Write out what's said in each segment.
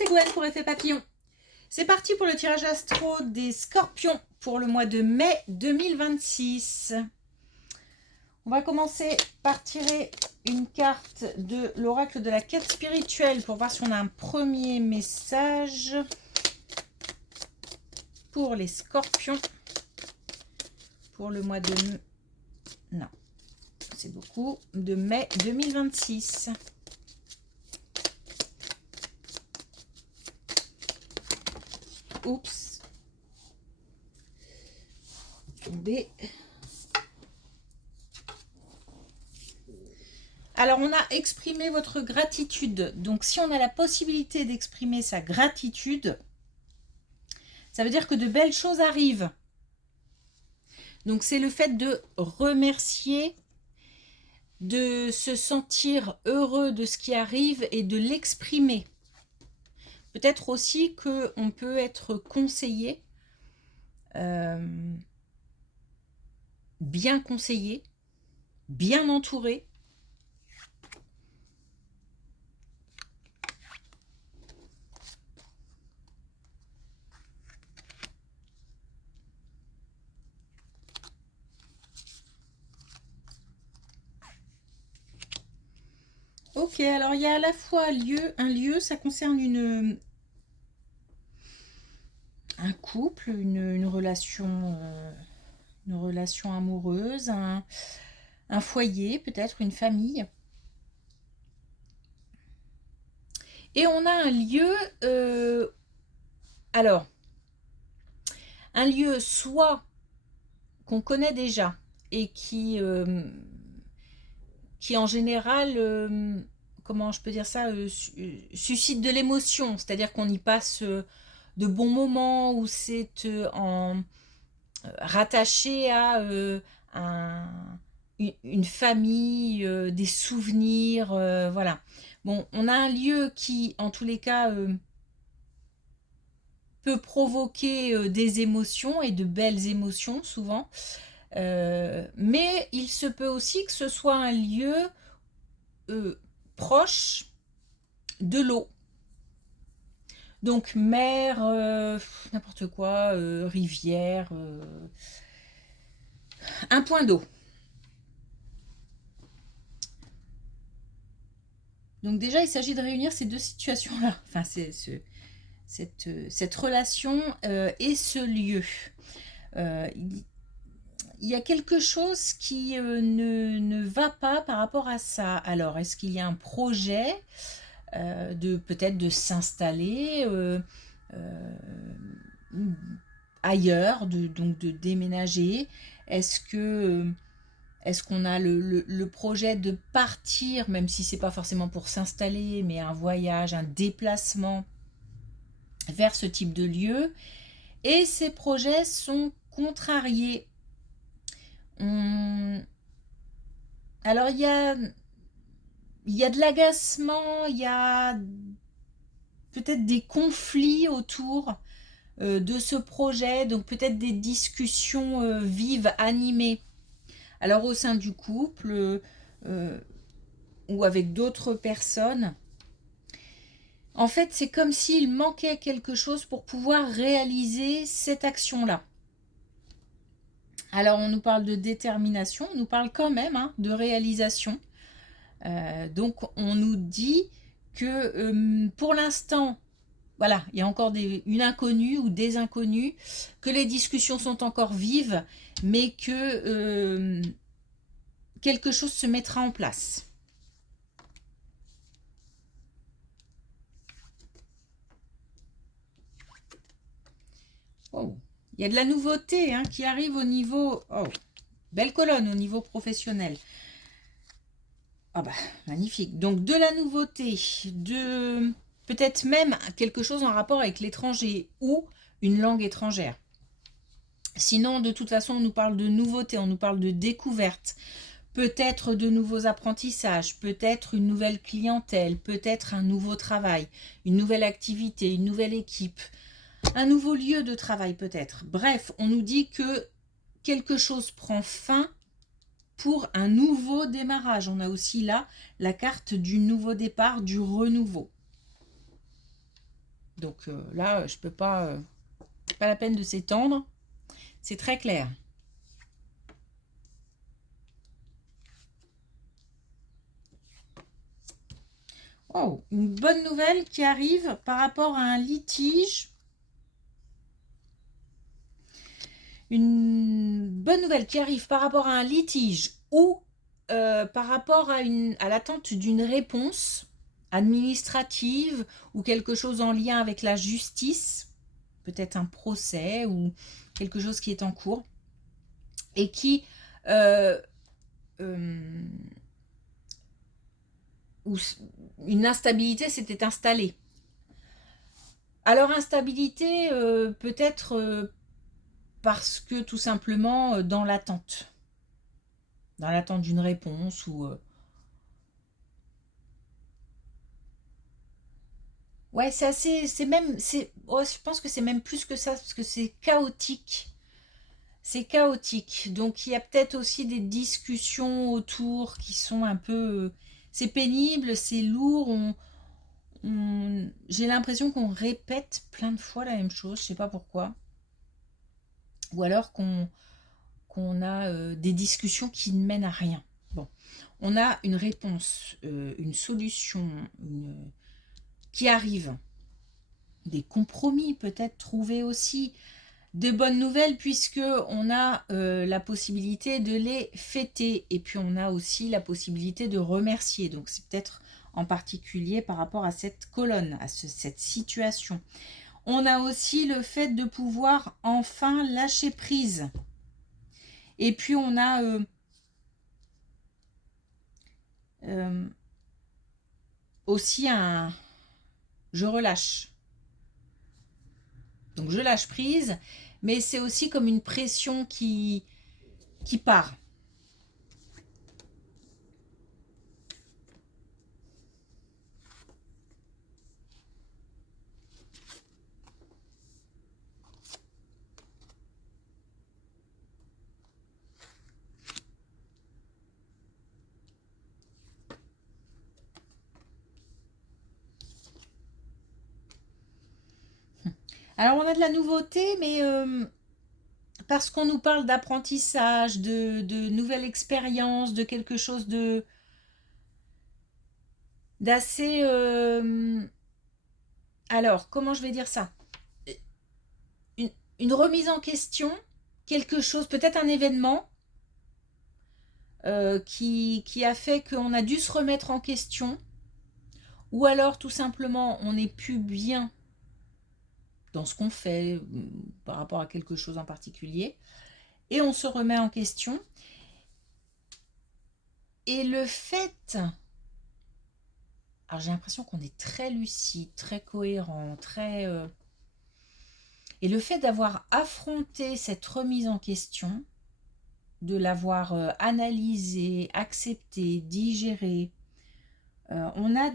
c'est Gwen pour Effet Papillon. C'est parti pour le tirage astro des Scorpions pour le mois de mai 2026. On va commencer par tirer une carte de l'oracle de la quête spirituelle pour voir si on a un premier message pour les Scorpions pour le mois de... Non, c'est beaucoup. De mai 2026. Oups. Tombé. Alors, on a exprimé votre gratitude. Donc, si on a la possibilité d'exprimer sa gratitude, ça veut dire que de belles choses arrivent. Donc, c'est le fait de remercier, de se sentir heureux de ce qui arrive et de l'exprimer. Peut-être aussi qu'on peut être conseillé, bien conseillé, bien entouré. Ok, alors il y a à la fois un lieu, ça concerne un couple, une relation amoureuse, un foyer, peut-être une famille. Et on a un lieu, alors, un lieu soit qu'on connaît déjà et qui en général, comment je peux dire ça, suscite de l'émotion, c'est-à-dire qu'on y passe de bons moments, où c'est rattaché à une famille, des souvenirs, voilà. Bon, on a un lieu qui, en tous les cas, peut provoquer des émotions et de belles émotions souvent, mais il se peut aussi que ce soit un lieu proche de l'eau. Donc mer, n'importe quoi, rivière, un point d'eau. Donc déjà, il s'agit de réunir ces deux situations-là, enfin cette relation et ce lieu. Il y a quelque chose qui ne va pas par rapport à ça. Alors, est-ce qu'il y a un projet de peut-être de s'installer ailleurs, donc de déménager? Est-ce qu'on a le projet de partir, même si c'est pas forcément pour s'installer, mais un voyage, un déplacement vers ce type de lieu? Et ces projets sont contrariés. Alors il y a de l'agacement, il y a peut-être des conflits autour de ce projet, donc peut-être des discussions vives, animées. Alors au sein du couple ou avec d'autres personnes, en fait c'est comme s'il manquait quelque chose pour pouvoir réaliser cette action-là. Alors on nous parle de détermination, on nous parle quand même de réalisation. Donc on nous dit que pour l'instant, voilà, il y a encore une inconnue ou des inconnus, que les discussions sont encore vives, mais que quelque chose se mettra en place. Oh, il y a de la nouveauté qui arrive au niveau... Oh, belle colonne au niveau professionnel. Ah bah, magnifique. Donc de la nouveauté, de peut-être même quelque chose en rapport avec l'étranger ou une langue étrangère. Sinon, de toute façon, on nous parle de nouveauté, on nous parle de découverte, peut-être de nouveaux apprentissages, peut-être une nouvelle clientèle, peut-être un nouveau travail, une nouvelle activité, une nouvelle équipe, un nouveau lieu de travail peut-être. Bref, on nous dit que quelque chose prend fin pour un nouveau démarrage. On a aussi là la carte du nouveau départ, du renouveau. Donc là, je peux pas la peine de s'étendre. C'est très clair. Oh, une bonne nouvelle qui arrive par rapport à un litige. Une bonne nouvelle qui arrive par rapport à un litige ou par rapport à l'attente d'une réponse administrative ou quelque chose en lien avec la justice, peut-être un procès ou quelque chose qui est en cours et qui où une instabilité s'était installée. Alors instabilité peut-être parce que tout simplement dans l'attente d'une réponse ou ouais, c'est assez, je pense que c'est même plus que ça parce que c'est chaotique. C'est chaotique. Donc il y a peut-être aussi des discussions autour qui sont un peu c'est pénible, c'est lourd, j'ai l'impression qu'on répète plein de fois la même chose, je sais pas pourquoi. Ou alors qu'on a des discussions qui ne mènent à rien. Bon, on a une réponse, une solution qui arrive, des compromis peut-être trouvés aussi, de bonnes nouvelles puisque on a la possibilité de les fêter et puis on a aussi la possibilité de remercier. Donc c'est peut-être en particulier par rapport à cette colonne, à cette situation. On a aussi le fait de pouvoir enfin lâcher prise. Et puis on a aussi un je relâche. Donc je lâche prise, mais c'est aussi comme une pression qui part. Alors on a de la nouveauté, mais parce qu'on nous parle d'apprentissage, de nouvelles expériences, de quelque chose d'assez... alors, comment je vais dire ça? Une remise en question, quelque chose, peut-être un événement qui a fait qu'on a dû se remettre en question, ou alors tout simplement on n'est plus bien dans ce qu'on fait par rapport à quelque chose en particulier, et on se remet en question. Et le fait... Alors j'ai l'impression qu'on est très lucide, très cohérent, très... Et le fait d'avoir affronté cette remise en question, de l'avoir analysé, accepté, digéré, on a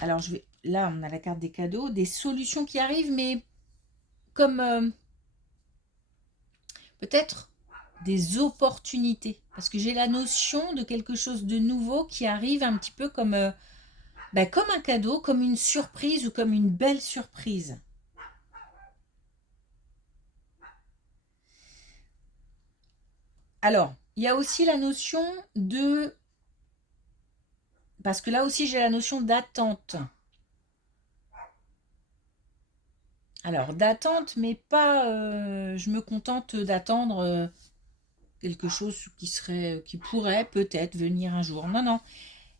alors là on a la carte des cadeaux, des solutions qui arrivent, mais comme peut-être des opportunités, parce que j'ai la notion de quelque chose de nouveau qui arrive un petit peu comme comme un cadeau, comme une surprise ou comme une belle surprise. Alors, il y a aussi la notion de... Parce que là aussi, j'ai la notion d'attente. Alors, d'attente, mais pas... je me contente d'attendre quelque chose qui pourrait peut-être venir un jour. Non, non.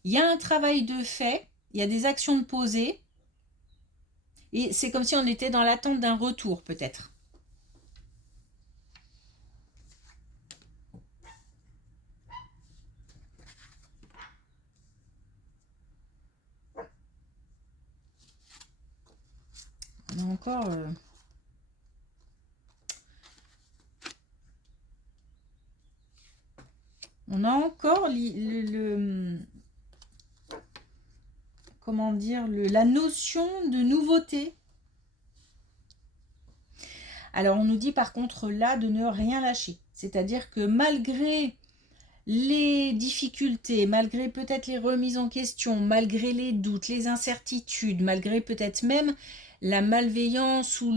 Il y a un travail de fait, il y a des actions de poser, et c'est comme si on était dans l'attente d'un retour, peut-être. On a encore... on a encore comment dire, la notion de nouveauté. Alors on nous dit par contre là de ne rien lâcher. C'est-à-dire que malgré les difficultés, malgré peut-être les remises en question, malgré les doutes, les incertitudes, malgré peut-être même la malveillance ou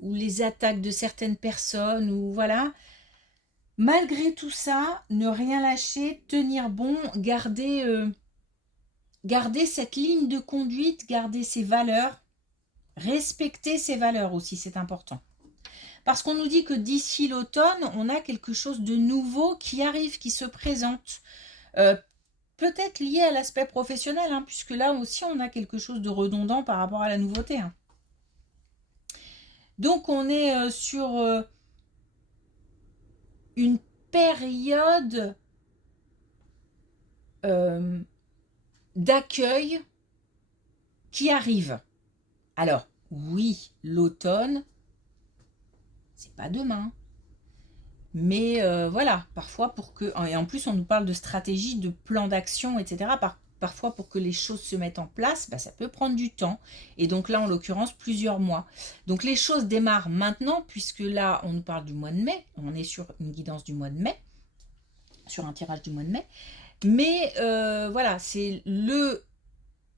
les attaques de certaines personnes, ou voilà. Malgré tout ça, ne rien lâcher, tenir bon, garder cette ligne de conduite, garder ses valeurs, respecter ses valeurs aussi, c'est important. Parce qu'on nous dit que d'ici l'automne, on a quelque chose de nouveau qui arrive, qui se présente. Peut-être lié à l'aspect professionnel, hein, puisque là aussi, on a quelque chose de redondant par rapport à la nouveauté. Hein. Donc, on est sur une période d'accueil qui arrive. Alors, oui, l'automne, c'est pas demain. Mais voilà, parfois pour que... Et en plus, on nous parle de stratégie, de plan d'action, etc. Parfois, pour que les choses se mettent en place, bah, ça peut prendre du temps. Et donc là, en l'occurrence, plusieurs mois. Donc les choses démarrent maintenant, puisque là, on nous parle du mois de mai. On est sur une guidance du mois de mai, sur un tirage du mois de mai. Mais voilà, c'est le...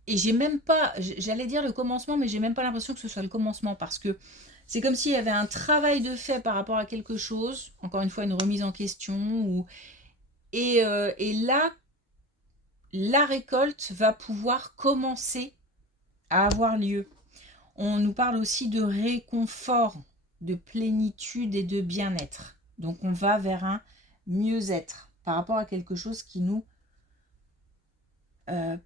Et j'ai même pas... J'allais dire le commencement, mais j'ai même pas l'impression que ce soit le commencement, parce que c'est comme s'il y avait un travail de fait par rapport à quelque chose, encore une fois une remise en question, et là, la récolte va pouvoir commencer à avoir lieu. On nous parle aussi de réconfort, de plénitude et de bien-être. Donc on va vers un mieux-être par rapport à quelque chose qui nous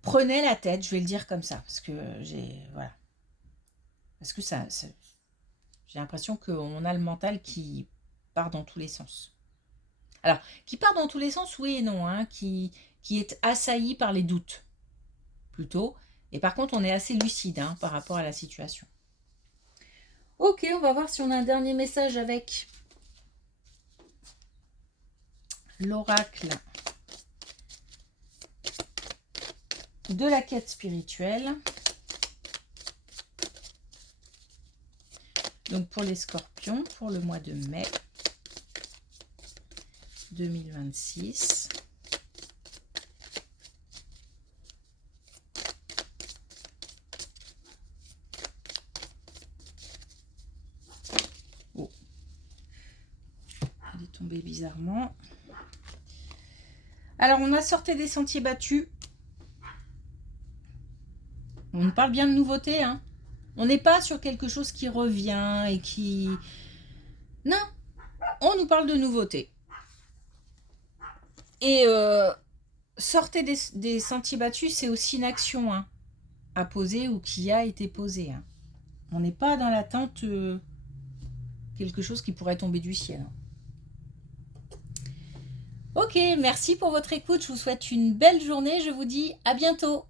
prenait la tête, je vais le dire comme ça, parce que voilà. Parce que ça j'ai l'impression qu'on a le mental qui part dans tous les sens. Alors, qui part dans tous les sens, oui et non, hein, qui est assailli par les doutes, plutôt. Et par contre, on est assez lucide hein, par rapport à la situation. Ok, on va voir si on a un dernier message avec l'oracle de la quête spirituelle. Donc pour les scorpions, pour le mois de mai 2026. Oh, elle est tombée bizarrement. Alors on a sorti des sentiers battus. On nous parle bien de nouveautés, hein. On n'est pas sur quelque chose qui revient et qui... Non, on nous parle de nouveautés. Et sortez des sentiers battus, c'est aussi une action hein, à poser ou qui a été posée. Hein. On n'est pas dans l'attente quelque chose qui pourrait tomber du ciel. Hein. Ok, merci pour votre écoute. Je vous souhaite une belle journée. Je vous dis à bientôt.